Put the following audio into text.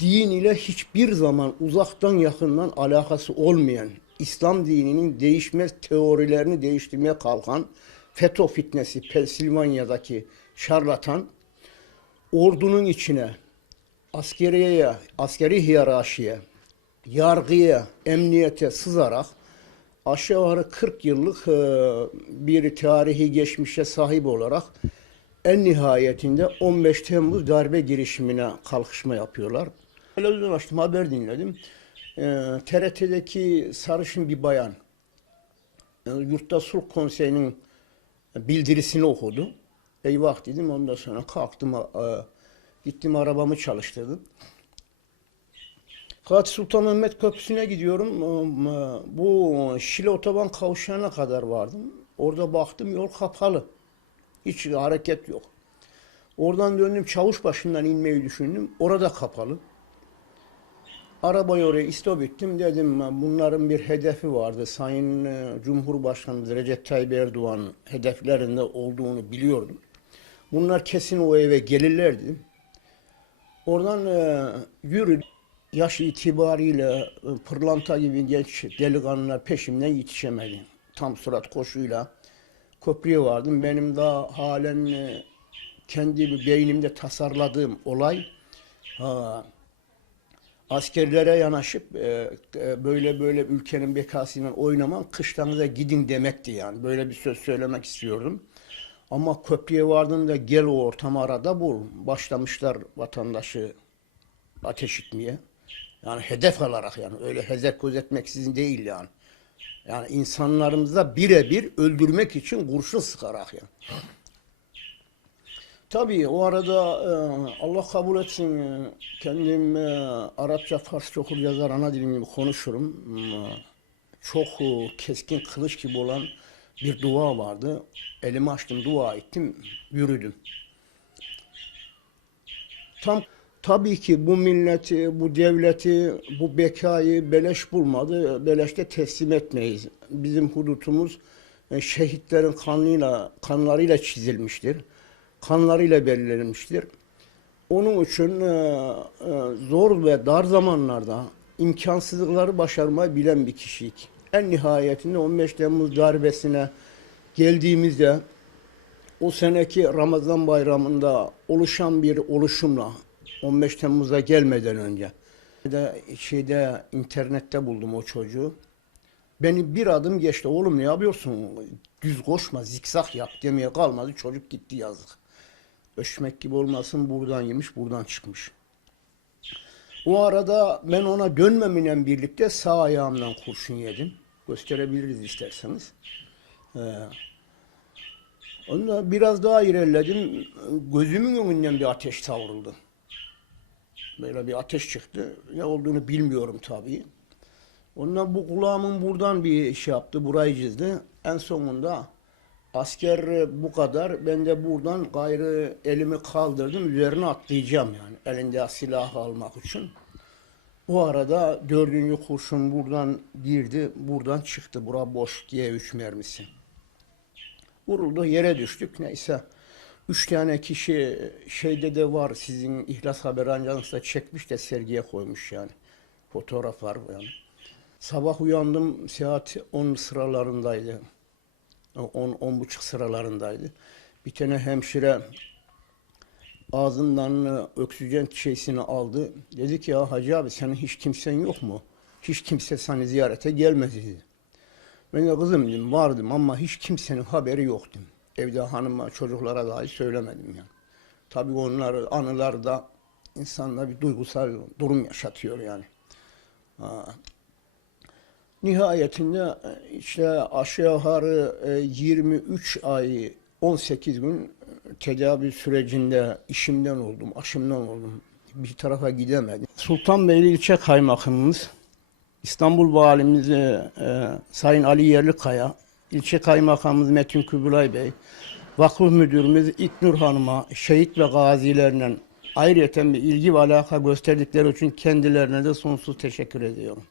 din ile hiçbir zaman uzaktan yakından alakası olmayan İslam dininin değişmez teorilerini değiştirmeye kalkan FETÖ fitnesi Pensilvanya'daki şarlatan ordunun içine askeriyeye, askeri hiyerarşiye, yargıya, emniyete sızarak aşağı yukarı 40 yıllık e, bir tarihi geçmişe sahip olarak en nihayetinde 15 Temmuz darbe girişimine kalkışma yapıyorlar. Televizyon açtım, haber dinledim. E, TRT'deki sarışın bir bayan e, Yurtta Sulh Konseyi'nin bildirisini okudu. Eyvah dedim ondan sonra kalktım e, gittim arabamı çalıştırdım. Fatih Sultan Mehmet Köprüsü'ne gidiyorum. Ee, Bu Şile Otoban kavşağına kadar vardım. Orada baktım yol kapalı. Hiç hareket yok. Oradan döndüm Çavuşbaşı'ndan inmeyi düşündüm. Orada kapalı. Arabayı oraya istop ettim. Dedim bunların bir hedefi vardı. Sayın e, Cumhurbaşkanımız Recep Tayyip Erdoğan'ın hedeflerinde olduğunu biliyordum. Bunlar kesin o eve gelirler dedim. Oradan e, yürüdüm. Yaş itibariyle e, pırlanta gibi genç delikanlılar peşimden yetişemedi. Tam surat koşuyla köprüye vardım. Benim daha halen kendi beynimde tasarladığım olay ha, askerlere yanaşıp e, e, böyle böyle ülkenin bekasıyla oynaman kışlanıza gidin demekti yani. Böyle bir söz söylemek istiyordum. Ama köprüye vardığımda gel o ortamı arada bul. Başlamışlar vatandaşı ateş etmeye. Yani hedef alarak yani öyle hedef gözetmeksizin değil yani. Yani insanlarımıza birebir öldürmek için kurşun sıkarak yani. Tabii o arada e, Allah kabul etsin e, kendim e, Arapça, Farsça okur yazar ana dilim gibi konuşurum. E, Çok keskin kılıç gibi olan bir dua vardı. Elimi açtım, dua ettim, yürüdüm. Tam tabii ki bu milleti, bu devleti, bu bekayı beleş bulmadı. Beleşte teslim etmeyiz. Bizim hudutumuz şehitlerin kanıyla, kanlarıyla çizilmiştir. Kanlarıyla belirlenmiştir. Onun için e, e, zor ve dar zamanlarda imkansızlıkları başarmayı bilen bir kişiyik. En nihayetinde 15 Temmuz darbesine geldiğimizde o seneki Ramazan bayramında oluşan bir oluşumla 15 Temmuz'a gelmeden önce de şeyde internette buldum o çocuğu. Beni bir adım geçti. Oğlum ne yapıyorsun? Düz koşma, zikzak yap demeye kalmadı. Çocuk gitti yazık. Öşmek gibi olmasın buradan yemiş, buradan çıkmış. O arada ben ona dönmemle birlikte sağ ayağımdan kurşun yedim. Gösterebiliriz isterseniz. Ee, Ondan biraz daha ilerledim. Gözümün önünden bir ateş savruldu. Böyle bir ateş çıktı. Ne olduğunu bilmiyorum tabii. Ondan bu kulağımın buradan bir şey yaptı, burayı çizdi. En sonunda asker bu kadar. Ben de buradan gayrı elimi kaldırdım. Üzerine atlayacağım yani. Elinde silah almak için. Bu arada dördüncü kurşun buradan girdi, buradan çıktı. Bura boş G3 mermisi. Vuruldu, yere düştük. Neyse. Üç tane kişi şeyde de var sizin İhlas Haber Ajansı'da çekmiş de sergiye koymuş yani. Fotoğraf var yani. Sabah uyandım saat 10 sıralarındaydı. 10 10 buçuk sıralarındaydı. Bir tane hemşire ağzından oksijen şeysini aldı. Dedi ki ya hacı abi senin hiç kimsen yok mu? Hiç kimse seni ziyarete gelmedi dedi. Ben de kızım dedim vardım ama hiç kimsenin haberi yoktu. Evde hanıma çocuklara dahi söylemedim yani. Tabii onlar anılar da insanda bir duygusal durum yaşatıyor yani. Ha. Nihayetinde e, işte aşağı yukarı e, 23 ay 18 gün e, tedavi sürecinde işimden oldum, aşımdan oldum. Bir tarafa gidemedim. Sultanbeyli ilçe kaymakamımız, İstanbul Valimiz e, e, Sayın Ali Yerlikaya, ilçe kaymakamımız Metin Kübülay Bey, vakıf müdürümüz İknur Hanım'a, şehit ve gazilerle ayrıyeten bir ilgi ve alaka gösterdikleri için kendilerine de sonsuz teşekkür ediyorum.